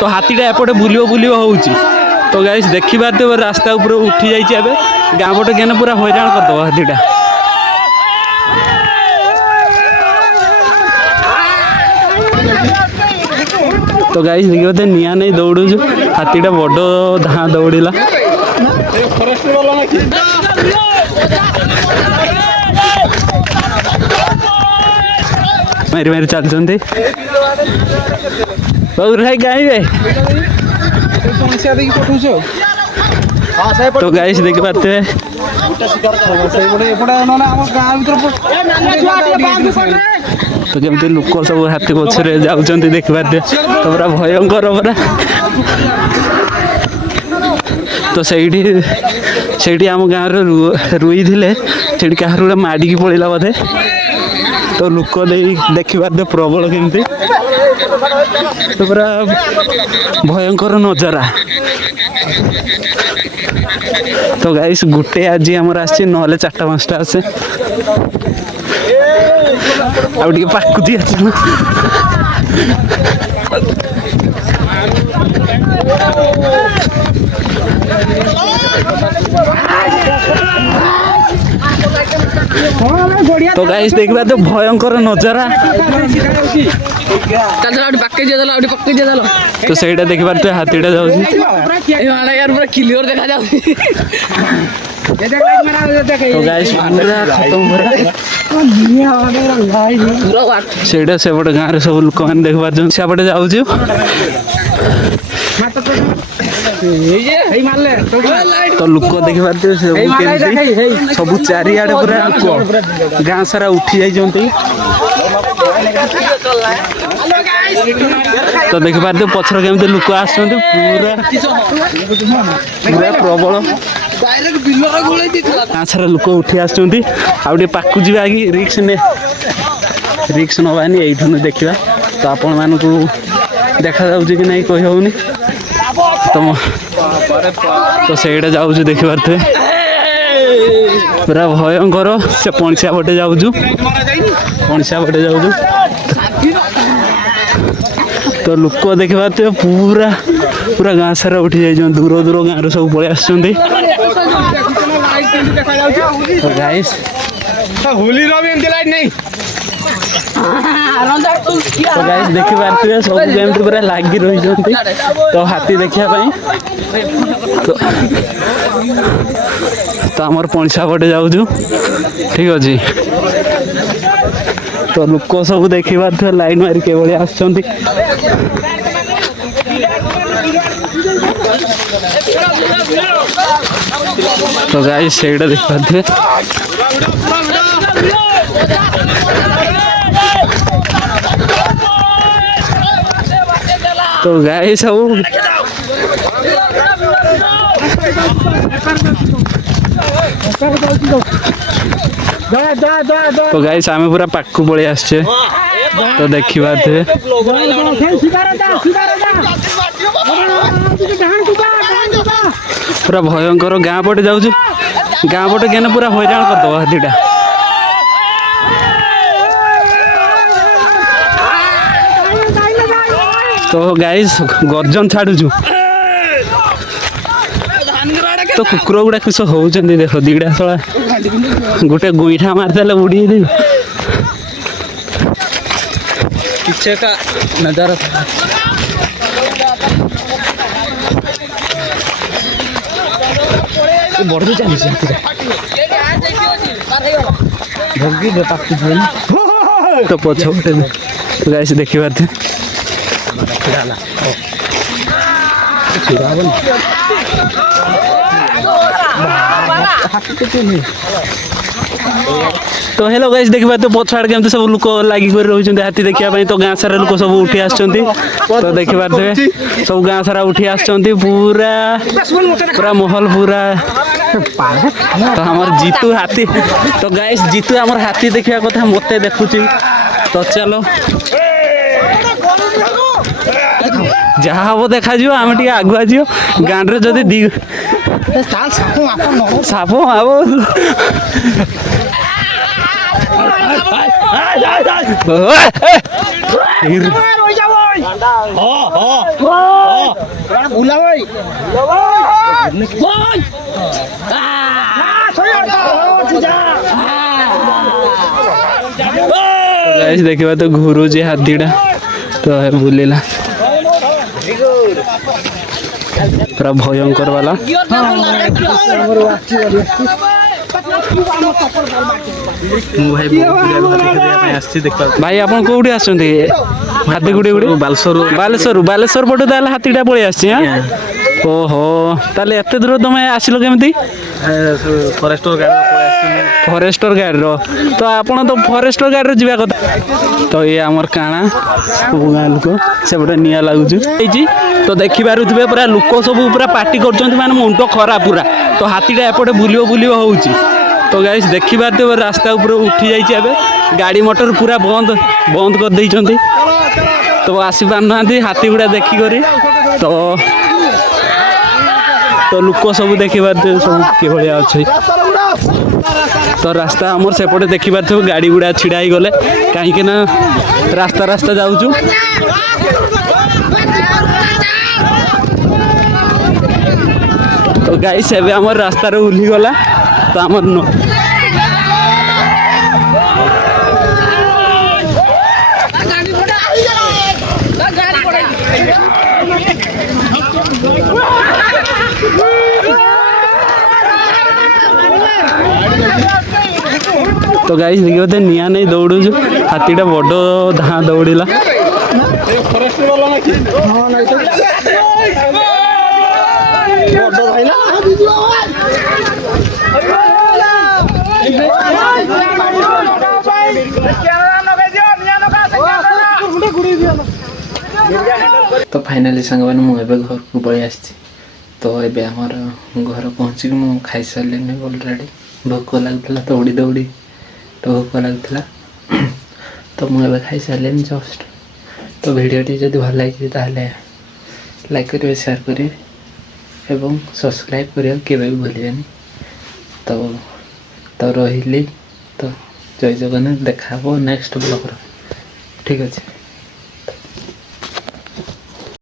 तो हाथीटा एपटे बुलियो बुलियो होउची तो गाइस देखी पारते रास्ता ऊपर उठी जाइए एबे गाँ पटे केने पूरा हैरान करदब हाथीटा। तो गाइस देखिए निआ नहीं दौड़ू हाथीटा बड़ धाँ दौड़िला मारी मारी चलते भाई गाँवे तो गाइस देखी पाते तो जमी लोक सब हाथी पछरे जाऊँच देखी पाते तो पूरा भयंकर पूरा तो से आम गाँव रुई थे कहार माड़िकी पड़ा बोधे तो लोक देखी पारे प्रबल केमती तो पूरा भयंकर नजरा। तो गाइस गुटे आज आमर आसी ना 4-5टा आसे आउटे पाकुती तो गाइस देखा तो भयंकर नजारा तो सहीटा देखी पारे हाथीटा जाऊँ क्लियर देखा जाऊ तो गाइस पूरा खत्म सेटा सेपटे गाँव सब लोक मैंने देख पार्छ सेपटे जाऊँ तो लोक देखी पारे सब चारिआडे पूरा लोक गाँ सारा उठी जाइए तो देखी पारे पछर केमती लोक आस पूरा पूरा प्रबल गाँ सारा लोक उठी आटे पाकु जा कि रिक्स नबानी यही देखा तो आपण मानक देखा कि नहीं कही होनी तो सहीटा जाऊँ देखी पारे पूरा भयंकर से पणसिया पटे जाऊँ पणसिया पटे जाऊँ तो लोक देखी पारे पूरा पूरा गाँ सारा उठी जाइए दूर दूर गाँव सब पलि आस गाइस तो गाइस देखी पारे सब गेमती पूरा लगी रही तो हाथी देखापी तो आमर पणसा पटे जाऊँ ठीक अच्छे तो लोक सब देखी पारे लाइन मारी के आस तो गाइस सहीटा देख पारे तो गाइस सब तो गाइस आमे पूरा पाकू पलि आसछे तो देखी पारे पूरा भयंकर गाँ पटे जाऊँ गाँ पटे केने पूरा हैरान करदब हाथीटा। तो गाइस गर्जन छाड़ू तो कुकुर गुड़ा किस होती देख दीटा शला गोटे गोईठा मारदे उड़ी पीछे का नजारा बड़ चली तो पछपटे गाइस देखी पारे तो हेलो गाइस देखा तो पछाड़ के सब लोक लगी रही हाथी देखा तो गाँ सारा लोक सब उठी आस तो देखी पारे सब गाँ सारा उठी आस पूरा पूरा महल पूरा तो हमार जीतू हाथी तो गाइस जीतू हमार हाथी देखा कथा मत देखुची तो चलो जहाँ हम देखा आम टे आगुआ जी गाँव जदि दी साप गाइस देखिबा तो घुरुची हाथीटा तो बुलेला पूरा भयंकर वाला भाई आप कौटी हाथी गुड़ी गुड़ी बालेश्वर बालेश्वर पटे ताले हाथीटा पलि आसी ओहो ताले एते दूर तुम आसिल केमती फरेस्टर गाड़ी तो आपण तो फरेस्टर गाड़ी जावा कथा तो ये आमर काଣା सब गाँ लोक सेपटे निया लगुच तो देखी पारे पूरा लोक सब पूरा पार्टी कर मुंड खरा पूरा तो हाथीटा एपटे बुलियो बुलियो होउची तो गाइस देखी पारे रास्ता ऊपर उठी जाइए गाड़ी मोटर पूरा बंद बंद कर देइचंती तो आसी पारना हाथी गुड़ा देखिक तो लोक सब देखी पारे सब कि भाया अच्छे तो रास्ता आमर सेपटे देखी पारे गाड़ी गुड़ा छिड़ा ही गले कहीं ना रास्ता रास्ता जाऊचु तो गाइस एबे आमर रास्ता रे उल्ली गला तो आमर तो गाइस देखिए तो निया नहीं दौड़ू हाथीटा बड़ धाँ दौड़ला तो फाइनाली सांग मैंने मुझे घर को पलि आसी तो ये आमर घर पहुँचिक मुझे खाई सारे अलरेडी भोक लगुला दौड़ी दौड़ी तो भोक लगुला तो मुझे खाई सारे जस्ट तो भिडियोटी जब भल लगी लाइक करेंगे शेयर करेंगे एवं सब्सक्राइब करेंगे केवे भी भूलिए तो रही तो जय जगन्नाथ देखा नेक्स्ट ब्लॉग ठीक अच्छे।